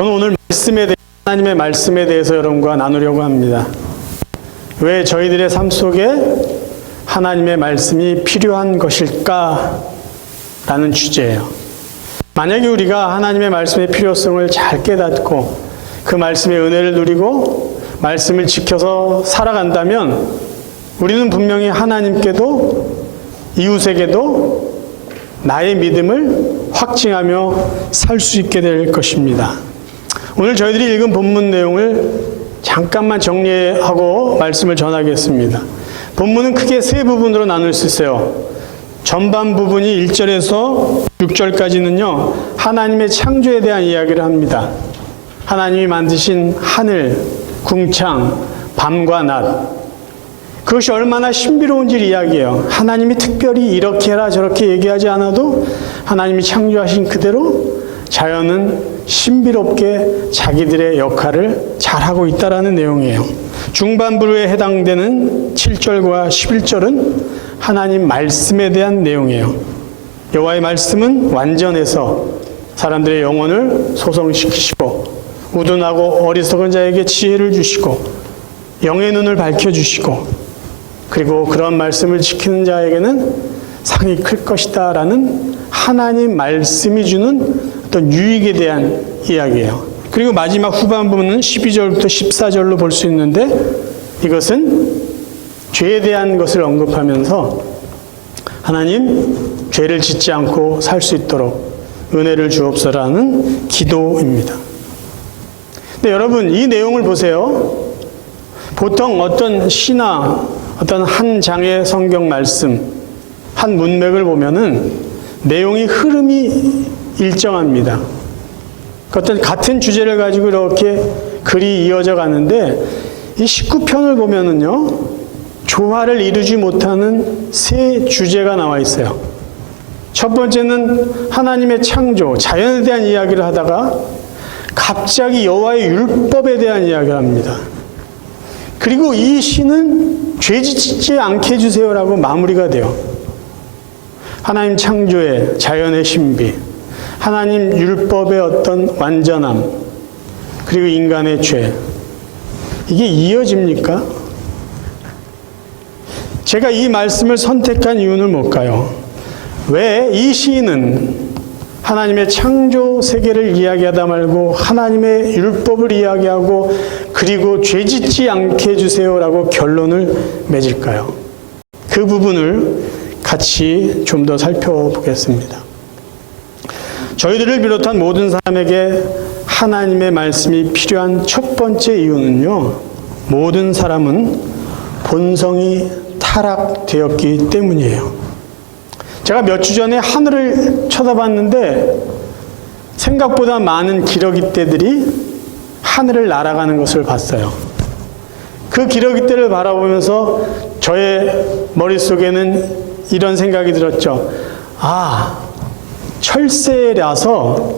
저는 오늘 하나님의 말씀에 대해서 여러분과 나누려고 합니다. 왜 저희들의 삶 속에 하나님의 말씀이 필요한 것일까? 라는 주제예요. 만약에 우리가 하나님의 말씀의 필요성을 잘 깨닫고 그 말씀의 은혜를 누리고 말씀을 지켜서 살아간다면 우리는 분명히 하나님께도 이웃에게도 나의 믿음을 확증하며 살 수 있게 될 것입니다. 오늘 저희들이 읽은 본문 내용을 잠깐만 정리하고 말씀을 전하겠습니다. 본문은 크게 세 부분으로 나눌 수 있어요. 전반 부분이 1절에서 6절까지는요, 하나님의 창조에 대한 이야기를 합니다. 하나님이 만드신 하늘, 궁창, 밤과 낮. 그것이 얼마나 신비로운지를 이야기해요. 하나님이 특별히 이렇게 해라 저렇게 얘기하지 않아도 하나님이 창조하신 그대로 자연은 신비롭게 자기들의 역할을 잘하고 있다라는 내용이에요. 중반부에 해당되는 7절과 11절은 하나님 말씀에 대한 내용이에요. 여호와의 말씀은 완전해서 사람들의 영혼을 소성시키시고 우둔하고 어리석은 자에게 지혜를 주시고 영의 눈을 밝혀주시고 그리고 그런 말씀을 지키는 자에게는 상이 클 것이다 라는 하나님 말씀이 주는 어떤 유익에 대한 이야기예요. 그리고 마지막 후반부는 12절부터 14절로 볼 수 있는데 이것은 죄에 대한 것을 언급하면서 하나님 죄를 짓지 않고 살 수 있도록 은혜를 주옵소서라는 기도입니다. 근데 여러분 이 내용을 보세요. 보통 어떤 시나 어떤 한 장의 성경 말씀, 한 문맥을 보면은 내용이 흐름이 일정합니다. 어떤 같은 주제를 가지고 이렇게 글이 이어져 가는데 이 19편을 보면은요, 조화를 이루지 못하는 세 주제가 나와 있어요. 첫 번째는 하나님의 창조, 자연에 대한 이야기를 하다가 갑자기 여호와의 율법에 대한 이야기를 합니다. 그리고 이 시는 죄 짓지 않게 해주세요라고 마무리가 돼요. 하나님 창조의 자연의 신비, 하나님 율법의 어떤 완전함, 그리고 인간의 죄. 이게 이어집니까? 제가 이 말씀을 선택한 이유는 뭘까요? 왜 이 시인은 하나님의 창조 세계를 이야기하다 말고 하나님의 율법을 이야기하고 그리고 죄 짓지 않게 해주세요라고 결론을 맺을까요? 그 부분을 같이 좀 더 살펴보겠습니다. 저희들을 비롯한 모든 사람에게 하나님의 말씀이 필요한 첫 번째 이유는요, 모든 사람은 본성이 타락되었기 때문이에요. 제가 몇 주 전에 하늘을 쳐다봤는데 생각보다 많은 기러기떼들이 하늘을 날아가는 것을 봤어요. 그 기러기떼를 바라보면서 저의 머릿속에는 이런 생각이 들었죠. 아, 철새라서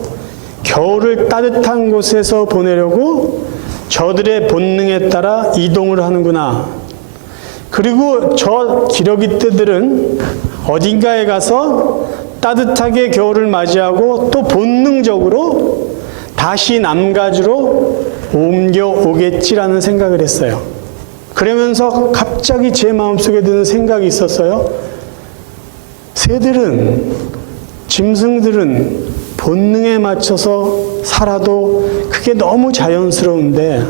겨울을 따뜻한 곳에서 보내려고 저들의 본능에 따라 이동을 하는구나. 그리고 저 기러기떼들은 어딘가에 가서 따뜻하게 겨울을 맞이하고 또 본능적으로 다시 남가주로 옮겨오겠지라는 생각을 했어요. 그러면서 갑자기 제 마음속에 드는 생각이 있었어요. 새들은, 짐승들은 본능에 맞춰서 살아도 그게 너무 자연스러운데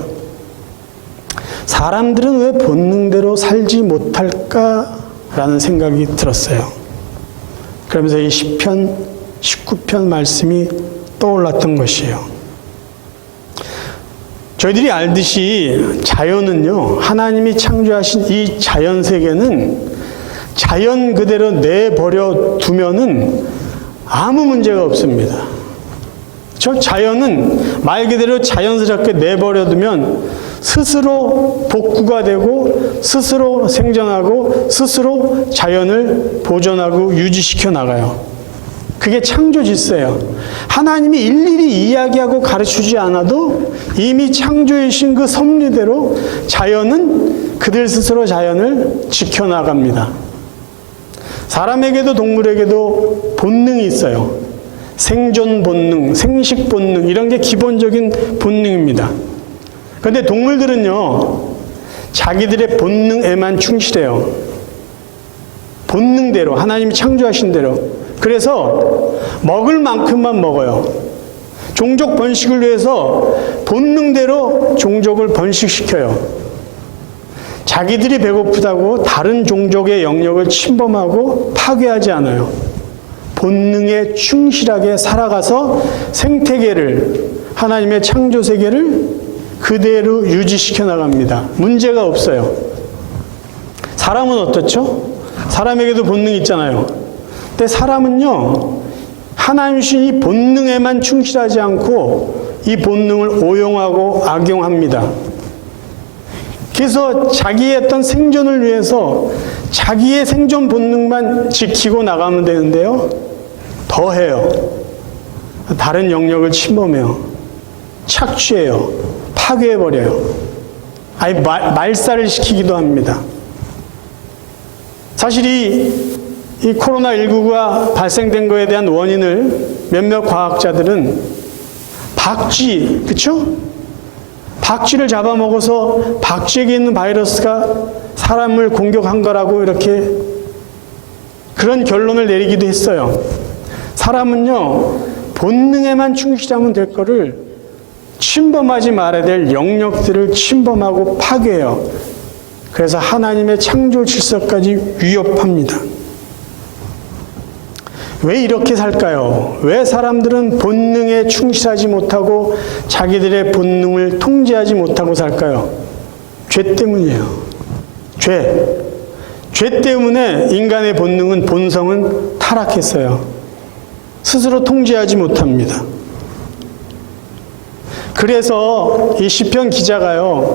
사람들은 왜 본능대로 살지 못할까라는 생각이 들었어요. 그러면서 이 시편 19편 말씀이 떠올랐던 것이에요. 저희들이 알듯이 자연은요, 하나님이 창조하신 이 자연 세계는 자연 그대로 내버려 두면은 아무 문제가 없습니다. 저 자연은 말 그대로 자연스럽게 내버려 두면 스스로 복구가 되고 스스로 생존하고 스스로 자연을 보존하고 유지시켜 나가요. 그게 창조 질서예요. 하나님이 일일이 이야기하고 가르치지 않아도 이미 창조이신 그 섭리대로 자연은 그들 스스로 자연을 지켜나갑니다. 사람에게도 동물에게도 본능이 있어요. 생존 본능, 생식 본능 이런 게 기본적인 본능입니다. 그런데 동물들은요, 자기들의 본능에만 충실해요. 본능대로, 하나님이 창조하신 대로. 그래서 먹을 만큼만 먹어요. 종족 번식을 위해서 본능대로 종족을 번식시켜요. 자기들이 배고프다고 다른 종족의 영역을 침범하고 파괴하지 않아요. 본능에 충실하게 살아가서 생태계를, 하나님의 창조 세계를 그대로 유지시켜 나갑니다. 문제가 없어요. 사람은 어떻죠? 사람에게도 본능이 있잖아요. 근데 사람은요, 하나님 주신 이 본능에만 충실하지 않고 이 본능을 오용하고 악용합니다. 그래서 자기의 어떤 생존을 위해서 자기의 생존 본능만 지키고 나가면 되는데요, 더해요. 다른 영역을 침범해요. 착취해요. 파괴해버려요. 아니, 말살을 시키기도 합니다. 사실 이 코로나19가 발생된 것에 대한 원인을 몇몇 과학자들은 박쥐, 그쵸? 박쥐를 잡아먹어서 박쥐에게 있는 바이러스가 사람을 공격한 거라고 이렇게 그런 결론을 내리기도 했어요. 사람은요, 본능에만 충실하면 될 거를 침범하지 말아야 될 영역들을 침범하고 파괴해요. 그래서 하나님의 창조 질서까지 위협합니다. 왜 이렇게 살까요? 왜 사람들은 본능에 충실하지 못하고 자기들의 본능을 통제하지 못하고 살까요? 죄 때문이에요. 죄 때문에 인간의 본성은 타락했어요. 스스로 통제하지 못합니다. 그래서 이 시편 기자가요,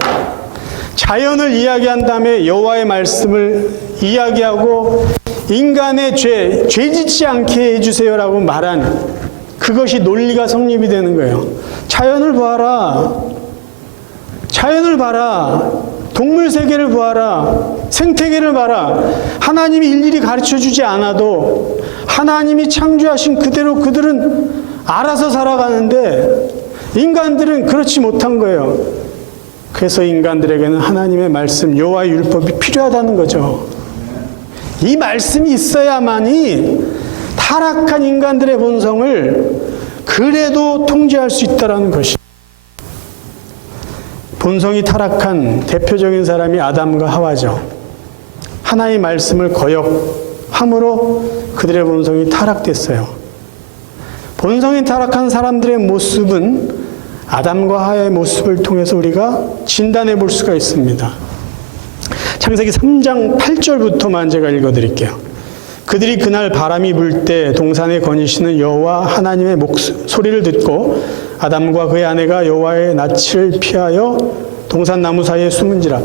자연을 이야기한 다음에 여호와의 말씀을 이야기하고 인간의 죄짓지 않게 해주세요라고 말한 그것이 논리가 성립이 되는 거예요. 자연을 봐라. 자연을 봐라. 동물 세계를 보아라. 생태계를 봐라. 하나님이 일일이 가르쳐주지 않아도 하나님이 창조하신 그대로 그들은 알아서 살아가는데 인간들은 그렇지 못한 거예요. 그래서 인간들에게는 하나님의 말씀, 여호와의 율법이 필요하다는 거죠. 이 말씀이 있어야만이 타락한 인간들의 본성을 그래도 통제할 수 있다는 것입니다. 본성이 타락한 대표적인 사람이 아담과 하와죠. 하나님의 말씀을 거역함으로 그들의 본성이 타락됐어요. 본성이 타락한 사람들의 모습은 아담과 하와의 모습을 통해서 우리가 진단해 볼 수가 있습니다. 창세기 3장 8절부터만 제가 읽어드릴게요. 그들이 그날 바람이 불 때 동산에 거니시는 여호와 하나님의 소리를 듣고 아담과 그의 아내가 여호와의 낯을 피하여 동산 나무 사이에 숨은지라.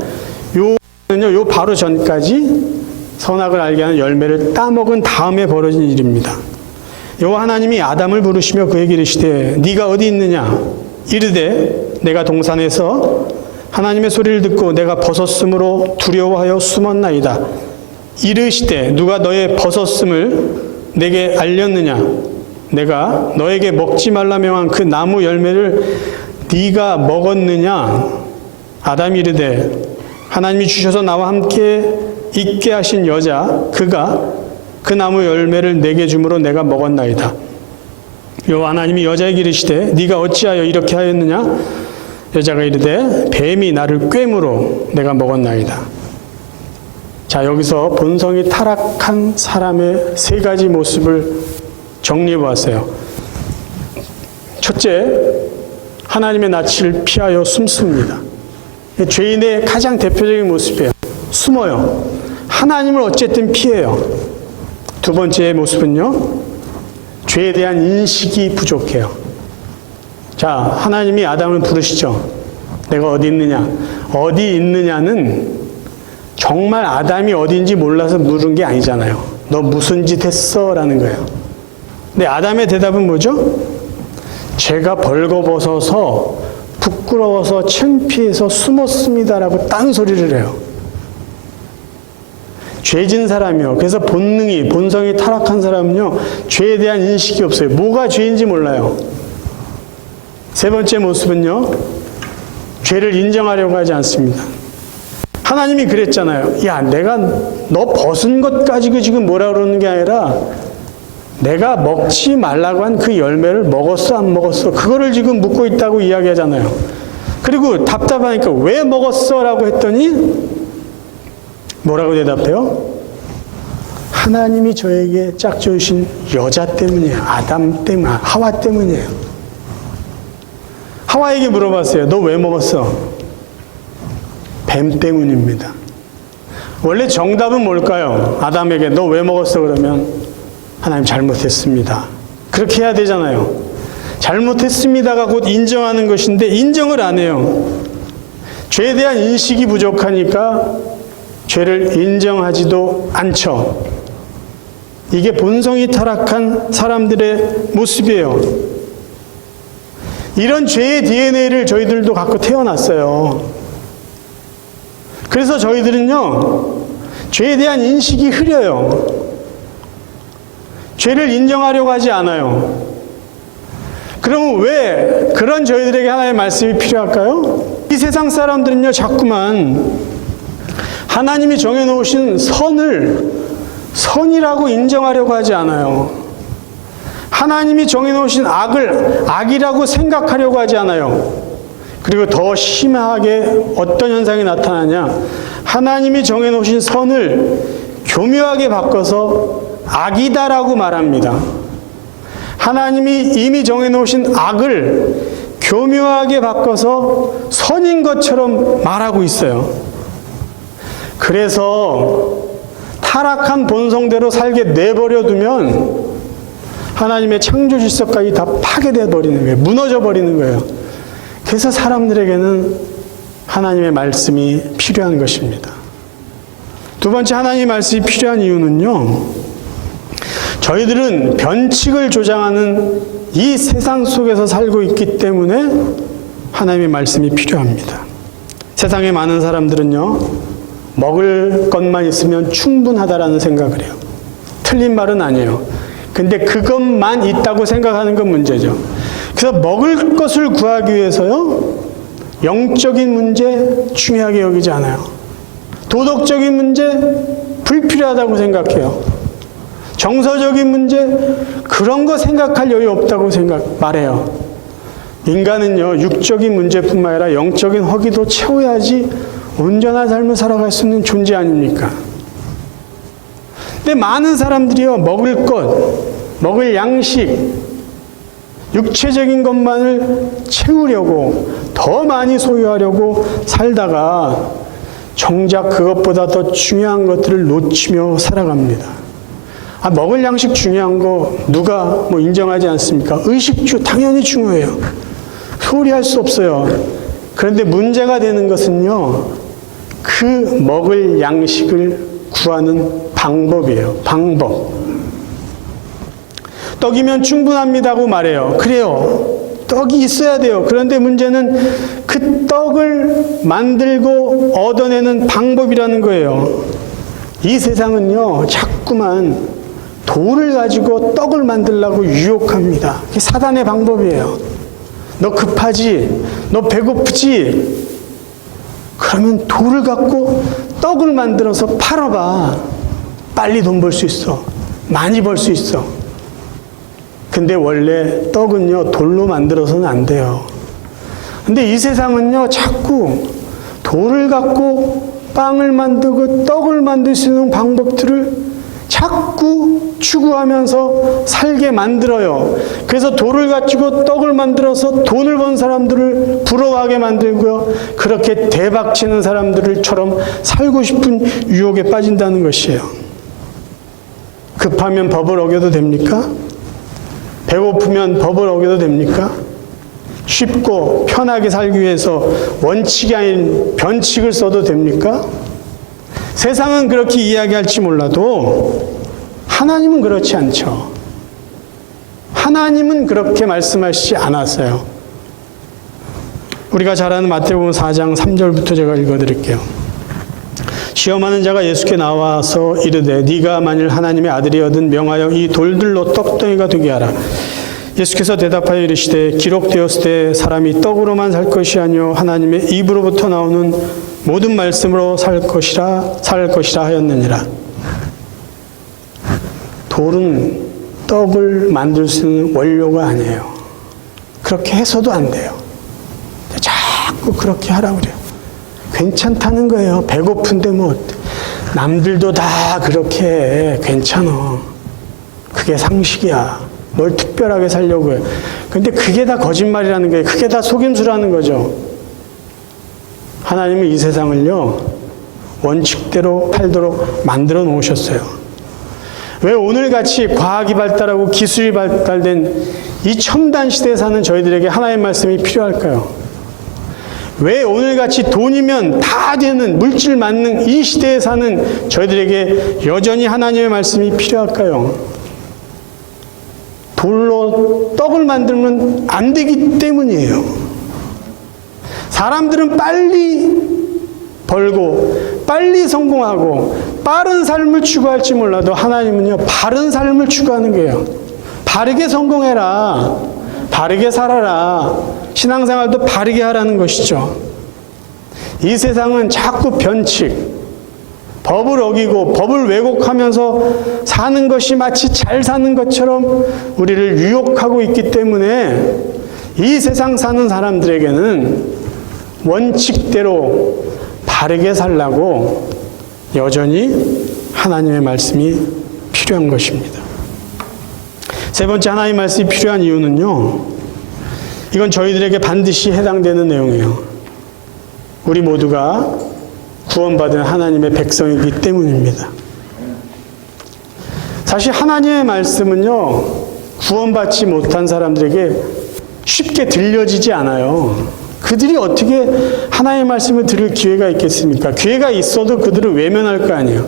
요 바로 전까지 선악을 알게 하는 열매를 따먹은 다음에 벌어진 일입니다. 여호와 하나님이 아담을 부르시며 그에게 이르시되 네가 어디 있느냐? 이르되 내가 동산에서 하나님의 소리를 듣고 내가 벗었으므로 두려워하여 숨었나이다. 이르시되 누가 너의 벗었음을 내게 알렸느냐? 내가 너에게 먹지 말라 명한 그 나무 열매를 네가 먹었느냐? 아담이 이르되 하나님이 주셔서 나와 함께 있게 하신 여자 그가 그 나무 열매를 내게 주므로 내가 먹었나이다. 여호와 하나님이 여자에게 이르시되 네가 어찌하여 이렇게 하였느냐? 여자가 이르되 뱀이 나를 꿰므로 내가 먹었나이다. 자, 여기서 본성이 타락한 사람의 세 가지 모습을 정리해 보았어요. 첫째, 하나님의 낯을 피하여 숨습니다. 죄인의 가장 대표적인 모습이에요. 숨어요. 하나님을 어쨌든 피해요. 두 번째 모습은요, 죄에 대한 인식이 부족해요. 자, 하나님이 아담을 부르시죠. 내가 어디 있느냐? 어디 있느냐는 정말 아담이 어디인지 몰라서 물은 게 아니잖아요. 너 무슨 짓 했어? 라는 거예요. 근데 아담의 대답은 뭐죠? 제가 벌거벗어서 부끄러워서 창피해서 숨었습니다라고 딴소리를 해요. 죄진 사람이요. 그래서 본성이 타락한 사람은요, 죄에 대한 인식이 없어요. 뭐가 죄인지 몰라요. 세 번째 모습은요, 죄를 인정하려고 하지 않습니다. 하나님이 그랬잖아요. 야, 내가 너 벗은 것 가지고 지금 뭐라 그러는 게 아니라 내가 먹지 말라고 한 그 열매를 먹었어, 안 먹었어? 그거를 지금 묻고 있다고 이야기하잖아요. 그리고 답답하니까 왜 먹었어? 라고 했더니 뭐라고 대답해요? 하나님이 저에게 짝지으신 여자 때문이에요. 아담 때문, 하와 때문이에요. 하와에게 물어봤어요. 너 왜 먹었어? 뱀 때문입니다. 원래 정답은 뭘까요? 아담에게 너 왜 먹었어? 그러면 하나님 잘못했습니다. 그렇게 해야 되잖아요. 잘못했습니다가 곧 인정하는 것인데 인정을 안 해요. 죄에 대한 인식이 부족하니까 죄를 인정하지도 않죠. 이게 본성이 타락한 사람들의 모습이에요. 이런 죄의 DNA를 저희들도 갖고 태어났어요. 그래서 저희들은요, 죄에 대한 인식이 흐려요. 죄를 인정하려고 하지 않아요. 그러면 왜 그런 저희들에게 하나님의 말씀이 필요할까요? 이 세상 사람들은요, 자꾸만 하나님이 정해놓으신 선을 선이라고 인정하려고 하지 않아요. 하나님이 정해놓으신 악을 악이라고 생각하려고 하지 않아요. 그리고 더 심하게 어떤 현상이 나타나냐? 하나님이 정해놓으신 선을 교묘하게 바꿔서 악이다라고 말합니다. 하나님이 이미 정해놓으신 악을 교묘하게 바꿔서 선인 것처럼 말하고 있어요. 그래서 타락한 본성대로 살게 내버려 두면 하나님의 창조 질서까지 다 파괴되어 버리는 거예요. 무너져 버리는 거예요. 그래서 사람들에게는 하나님의 말씀이 필요한 것입니다. 두 번째 하나님의 말씀이 필요한 이유는요, 저희들은 변칙을 조장하는 이 세상 속에서 살고 있기 때문에 하나님의 말씀이 필요합니다. 세상에 많은 사람들은요, 먹을 것만 있으면 충분하다라는 생각을 해요. 틀린 말은 아니에요. 근데 그것만 있다고 생각하는 건 문제죠. 그래서 먹을 것을 구하기 위해서요, 영적인 문제 중요하게 여기지 않아요. 도덕적인 문제 불필요하다고 생각해요. 정서적인 문제 그런 거 생각할 여유 없다고 말해요. 인간은요, 육적인 문제뿐만 아니라 영적인 허기도 채워야지 온전한 삶을 살아갈 수 있는 존재 아닙니까? 근데 많은 사람들이요, 먹을 것, 먹을 양식, 육체적인 것만을 채우려고 더 많이 소유하려고 살다가 정작 그것보다 더 중요한 것들을 놓치며 살아갑니다. 먹을 양식 중요한 거 누가 뭐 인정하지 않습니까? 의식주 당연히 중요해요. 소홀히 할 수 없어요. 그런데 문제가 되는 것은요, 그 먹을 양식을 구하는 방법이에요. 방법. 떡이면 충분합니다고 말해요. 그래요. 떡이 있어야 돼요. 그런데 문제는 그 떡을 만들고 얻어내는 방법이라는 거예요. 이 세상은요, 자꾸만 돌을 가지고 떡을 만들려고 유혹합니다. 그게 사단의 방법이에요. 너 급하지? 너 배고프지? 그러면 돌을 갖고 떡을 만들어서 팔아봐. 빨리 돈 벌 수 있어. 많이 벌 수 있어. 근데 원래 떡은요, 돌로 만들어서는 안 돼요. 근데 이 세상은요, 자꾸 돌을 갖고 빵을 만들고 떡을 만들 수 있는 방법들을 자꾸 추구하면서 살게 만들어요. 그래서 돌을 가지고 떡을 만들어서 돈을 번 사람들을 부러워하게 만들고요. 그렇게 대박치는 사람들처럼 살고 싶은 유혹에 빠진다는 것이에요. 급하면 법을 어겨도 됩니까? 배고프면 법을 어겨도 됩니까? 쉽고 편하게 살기 위해서 원칙이 아닌 변칙을 써도 됩니까? 세상은 그렇게 이야기할지 몰라도 하나님은 그렇지 않죠. 하나님은 그렇게 말씀하시지 않았어요. 우리가 잘 아는 마태복음 4장 3절부터 제가 읽어드릴게요. 시험하는 자가 예수께 나와서 이르되 네가 만일 하나님의 아들이거든 명하여 이 돌들로 떡덩이가 되게 하라. 예수께서 대답하여 이르시되 기록되었을 때 사람이 떡으로만 살 것이 아니요 하나님의 입으로부터 나오는 모든 말씀으로 살 것이라 하였느니라. 돌은 떡을 만들 수 있는 원료가 아니에요. 그렇게 해서도 안 돼요. 자꾸 그렇게 하라고 그래요. 괜찮다는 거예요. 배고픈데 뭐 남들도 다 그렇게 해. 괜찮아. 그게 상식이야. 뭘 특별하게 살려고 해요. 근데 그게 다 거짓말이라는 거예요. 그게 다 속임수라는 거죠. 하나님은 이 세상을요, 원칙대로 살도록 만들어 놓으셨어요. 왜 오늘같이 과학이 발달하고 기술이 발달된 이 첨단 시대에 사는 저희들에게 하나님의 말씀이 필요할까요? 왜 오늘같이 돈이면 다 되는 물질 만능 이 시대에 사는 저희들에게 여전히 하나님의 말씀이 필요할까요? 돌로 떡을 만들면 안 되기 때문이에요. 사람들은 빨리 벌고 빨리 성공하고 빠른 삶을 추구할지 몰라도 하나님은요, 바른 삶을 추구하는 거예요. 바르게 성공해라. 바르게 살아라. 신앙생활도 바르게 하라는 것이죠. 이 세상은 자꾸 변칙, 법을 어기고 법을 왜곡하면서 사는 것이 마치 잘 사는 것처럼 우리를 유혹하고 있기 때문에 이 세상 사는 사람들에게는 원칙대로 바르게 살라고 여전히 하나님의 말씀이 필요한 것입니다. 세 번째 하나님의 말씀이 필요한 이유는요, 이건 저희들에게 반드시 해당되는 내용이에요. 우리 모두가 구원받은 하나님의 백성이기 때문입니다. 사실 하나님의 말씀은요, 구원받지 못한 사람들에게 쉽게 들려지지 않아요. 그들이 어떻게 하나님의 말씀을 들을 기회가 있겠습니까? 기회가 있어도 그들을 외면할 거 아니에요.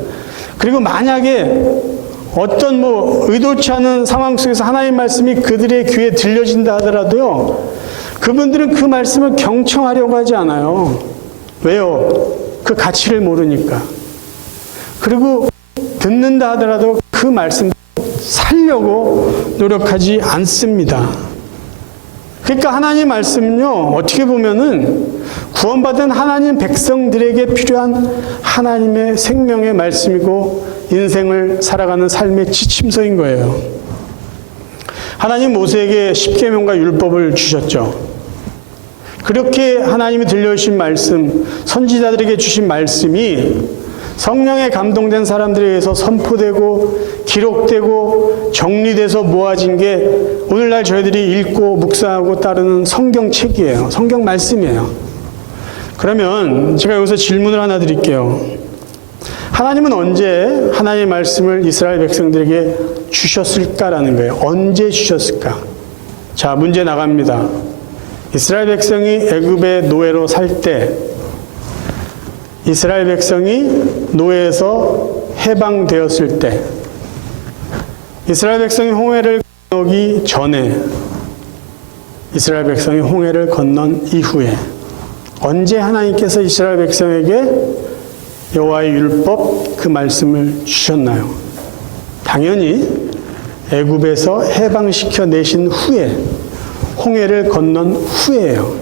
그리고 만약에 어떤 의도치 않은 상황 속에서 하나님의 말씀이 그들의 귀에 들려진다 하더라도요, 그분들은 그 말씀을 경청하려고 하지 않아요. 왜요? 그 가치를 모르니까. 그리고 듣는다 하더라도 그 말씀 살려고 노력하지 않습니다. 그러니까 하나님 말씀은요, 어떻게 보면은 구원받은 하나님 백성들에게 필요한 하나님의 생명의 말씀이고 인생을 살아가는 삶의 지침서인 거예요. 하나님 모세에게 십계명과 율법을 주셨죠. 그렇게 하나님이 들려주신 말씀, 선지자들에게 주신 말씀이 성령에 감동된 사람들에 의해서 선포되고 기록되고 정리돼서 모아진 게 오늘날 저희들이 읽고 묵상하고 따르는 성경책이에요. 성경 말씀이에요. 그러면 제가 여기서 질문을 하나 드릴게요. 하나님은 언제 하나님의 말씀을 이스라엘 백성들에게 주셨을까라는 거예요. 언제 주셨을까? 자, 문제 나갑니다. 이스라엘 백성이 애굽의 노예로 살 때, 이스라엘 백성이 노예에서 해방되었을 때, 이스라엘 백성이 홍해를 건너기 전에, 이스라엘 백성이 홍해를 건넌 이후에, 언제 하나님께서 이스라엘 백성에게 여호와의 율법 그 말씀을 주셨나요? 당연히 애굽에서 해방시켜 내신 후에, 홍해를 건넌 후에요.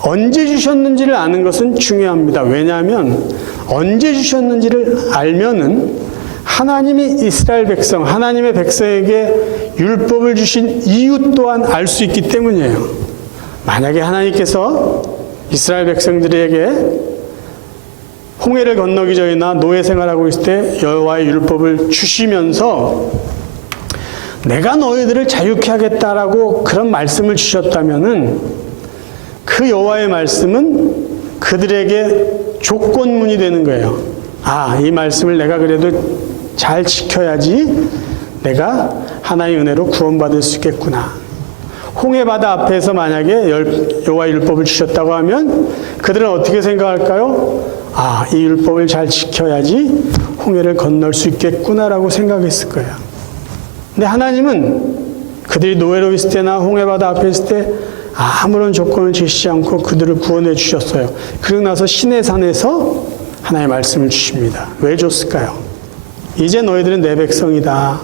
언제 주셨는지를 아는 것은 중요합니다. 왜냐하면 언제 주셨는지를 알면은 하나님이 이스라엘 백성, 하나님의 백성에게 율법을 주신 이유 또한 알 수 있기 때문이에요. 만약에 하나님께서 이스라엘 백성들에게 홍해를 건너기 전이나 노예 생활하고 있을 때 여호와의 율법을 주시면서 내가 너희들을 자유케 하겠다라고 그런 말씀을 주셨다면은 그 여호와의 말씀은 그들에게 조건문이 되는 거예요. 아, 이 말씀을 내가 그래도 잘 지켜야지 내가 하나님의 은혜로 구원받을 수 있겠구나. 홍해바다 앞에서 만약에 여호와의 율법을 주셨다고 하면 그들은 어떻게 생각할까요? 아, 이 율법을 잘 지켜야지 홍해를 건널 수 있겠구나라고 생각했을 거예요. 근데 하나님은 그들이 노예로 있을 때나 홍해바다 앞에 있을 때 아무런 조건을 제시하지 않고 그들을 구원해 주셨어요. 그러고 나서 시내산에서 하나님의 말씀을 주십니다. 왜 줬을까요? 이제 너희들은 내 백성이다.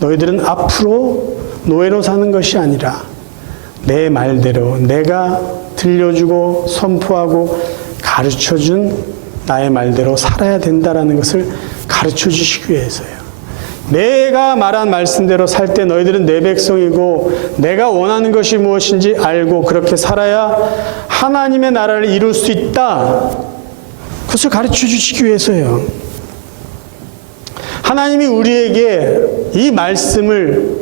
너희들은 앞으로 노예로 사는 것이 아니라 내 말대로 내가 들려주고 선포하고 가르쳐준 나의 말대로 살아야 된다라는 것을 가르쳐 주시기 위해서요. 내가 말한 말씀대로 살 때 너희들은 내 백성이고 내가 원하는 것이 무엇인지 알고 그렇게 살아야 하나님의 나라를 이룰 수 있다. 그것을 가르쳐 주시기 위해서요. 하나님이 우리에게 이 말씀을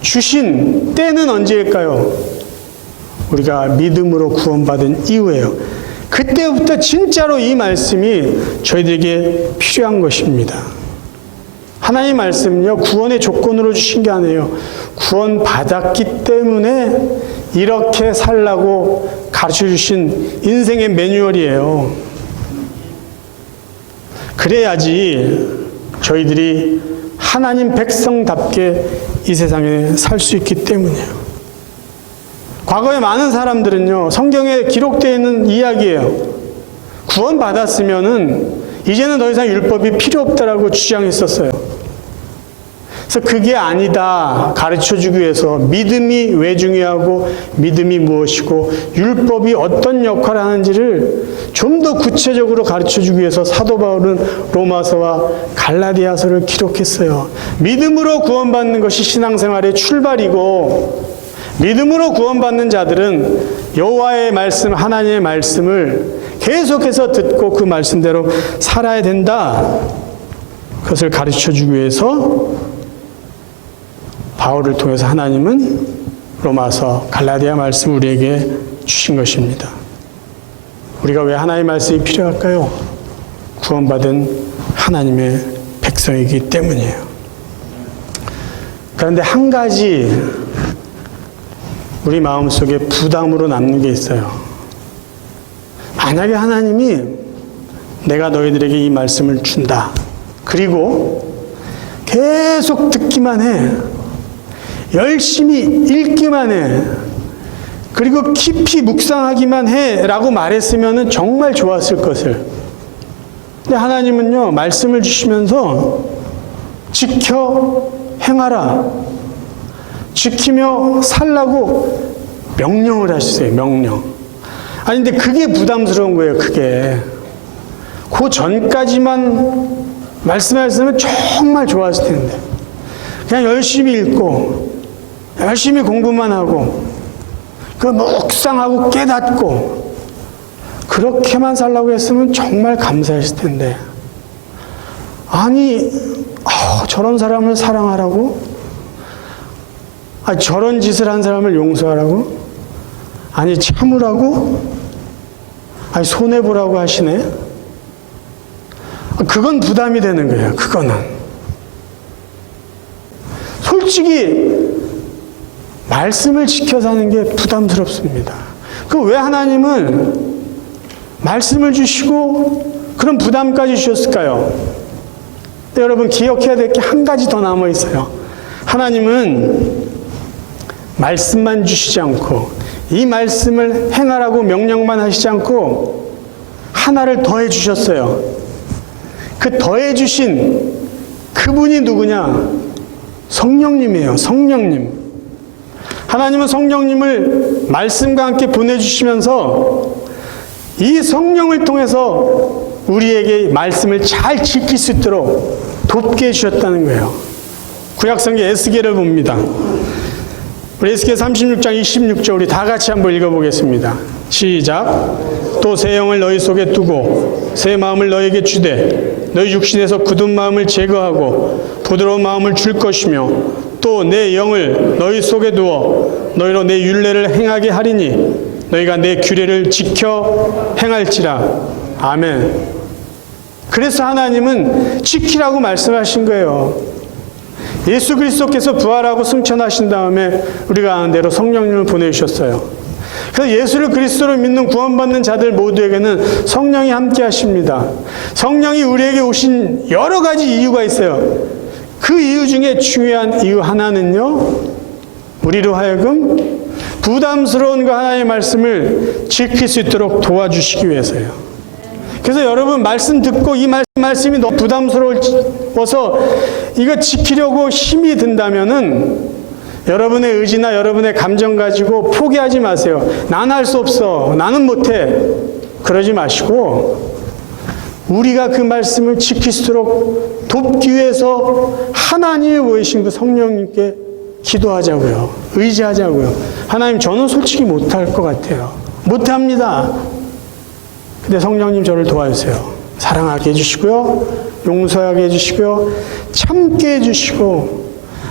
주신 때는 언제일까요? 우리가 믿음으로 구원받은 이후에요. 그때부터 진짜로 이 말씀이 저희들에게 필요한 것입니다. 하나님의 말씀은요, 구원의 조건으로 주신 게 아니에요. 구원받았기 때문에 이렇게 살라고 가르쳐 주신 인생의 매뉴얼이에요. 그래야지 저희들이 하나님 백성답게 이 세상에 살 수 있기 때문이에요. 과거에 많은 사람들은요, 성경에 기록되어 있는 이야기예요. 구원받았으면은 이제는 더 이상 율법이 필요 없다라고 주장했었어요. 그래서 그게 아니다 가르쳐주기 위해서 믿음이 왜 중요하고 믿음이 무엇이고 율법이 어떤 역할을 하는지를 좀 더 구체적으로 가르쳐주기 위해서 사도 바울은 로마서와 갈라디아서를 기록했어요. 믿음으로 구원받는 것이 신앙생활의 출발이고 믿음으로 구원받는 자들은 여호와의 말씀, 하나님의 말씀을 계속해서 듣고 그 말씀대로 살아야 된다. 그것을 가르쳐주기 위해서 바울을 통해서 하나님은 로마서, 갈라디아 말씀 우리에게 주신 것입니다. 우리가 왜 하나님의 말씀이 필요할까요? 구원받은 하나님의 백성이기 때문이에요. 그런데 한 가지 우리 마음속에 부담으로 남는 게 있어요. 만약에 하나님이 내가 너희들에게 이 말씀을 준다. 그리고 계속 듣기만 해. 열심히 읽기만 해. 그리고 깊이 묵상하기만 해 라고 말했으면 정말 좋았을 것을. 근데 하나님은요, 말씀을 주시면서 지켜 행하라. 지키며 살라고 명령을 하셨어요. 명령. 아니 근데 그게 부담스러운 거예요. 그게. 그 전까지만 말씀하셨으면 정말 좋았을 텐데. 그냥 열심히 읽고 열심히 공부만 하고 그 묵상하고 깨닫고 그렇게만 살라고 했으면 정말 감사했을 텐데. 아니 저런 사람을 사랑하라고? 아니 저런 짓을 한 사람을 용서하라고? 아니 참으라고? 아니 손해보라고 하시네? 그건 부담이 되는 거예요. 그거는. 솔직히 말씀을 지켜 사는 게 부담스럽습니다. 그 왜 하나님은 말씀을 주시고 그런 부담까지 주셨을까요? 근데 여러분 기억해야 될 게 한 가지 더 남아 있어요. 하나님은 말씀만 주시지 않고 이 말씀을 행하라고 명령만 하시지 않고 하나를 더해 주셨어요. 그 더해 주신 그분이 누구냐? 성령님이에요. 성령님. 하나님은 성령님을 말씀과 함께 보내주시면서 이 성령을 통해서 우리에게 말씀을 잘 지킬 수 있도록 돕게 해주셨다는 거예요. 구약성경 에스겔을 봅니다. 우리 에스겔 36장 26절 우리 다 같이 한번 읽어보겠습니다. 시작. 또 새 영을 너희 속에 두고 새 마음을 너희에게 주되 너희 육신에서 굳은 마음을 제거하고 부드러운 마음을 줄 것이며 또 내 영을 너희 속에 두어 너희로 내 율례를 행하게 하리니 너희가 내 규례를 지켜 행할지라. 아멘. 그래서 하나님은 지키라고 말씀하신 거예요. 예수 그리스도께서 부활하고 승천하신 다음에 우리가 아는 대로 성령님을 보내주셨어요. 그래서 예수를 그리스도로 믿는 구원받는 자들 모두에게는 성령이 함께 하십니다. 성령이 우리에게 오신 여러 가지 이유가 있어요. 그 이유 중에 중요한 이유 하나는요, 우리로 하여금 부담스러운 그 하나님의 말씀을 지킬 수 있도록 도와주시기 위해서요. 그래서 여러분 말씀 듣고 이 말씀이 너무 부담스러워서 이거 지키려고 힘이 든다면은 여러분의 의지나 여러분의 감정 가지고 포기하지 마세요. 난 할 수 없어. 나는 못해. 그러지 마시고 우리가 그 말씀을 지킬 수 있도록 돕기 위해서 하나님의 보이신 그 성령님께 기도하자고요. 의지하자고요. 하나님, 저는 솔직히 못할 것 같아요. 못합니다. 근데 성령님 저를 도와주세요. 사랑하게 해주시고요. 용서하게 해주시고요. 참게 해주시고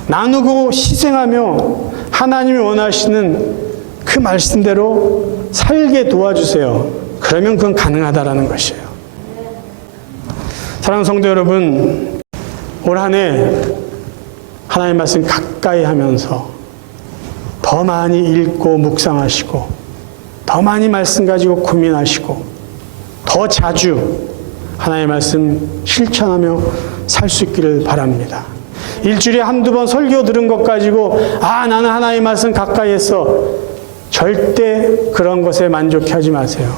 나누고 희생하며 하나님이 원하시는 그 말씀대로 살게 도와주세요. 그러면 그건 가능하다라는 것이에요. 사랑하는 성도 여러분, 올 한 해 하나님의 말씀 가까이 하면서 더 많이 읽고 묵상하시고 더 많이 말씀 가지고 고민하시고 더 자주 하나님의 말씀 실천하며 살 수 있기를 바랍니다. 일주일에 한두 번 설교 들은 것 가지고 나는 하나님의 말씀 가까이 했어. 절대 그런 것에 만족하지 마세요.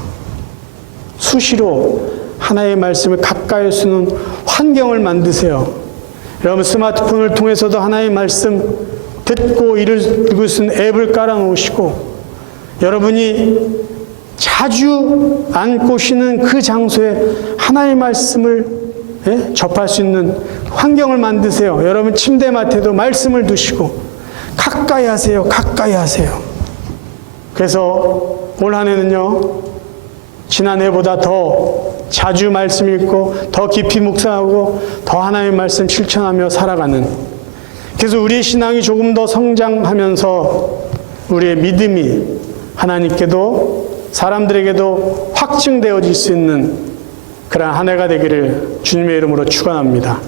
수시로 하나님의 말씀을 가까이 할 수 있는 환경을 만드세요. 여러분 스마트폰을 통해서도 하나님의 말씀 듣고 읽을 수 있는 앱을 깔아놓으시고 여러분이 자주 앉고 쉬는 그 장소에 하나님의 말씀을 접할 수 있는 환경을 만드세요. 여러분 침대맡에도 말씀을 두시고 가까이 하세요. 가까이 하세요. 그래서 올 한 해는요, 지난해보다 더 자주 말씀 읽고 더 깊이 묵상하고 더 하나님의 말씀 실천하며 살아가는, 그래서 우리의 신앙이 조금 더 성장하면서 우리의 믿음이 하나님께도 사람들에게도 확증되어질 수 있는 그러한 한 해가 되기를 주님의 이름으로 축원합니다.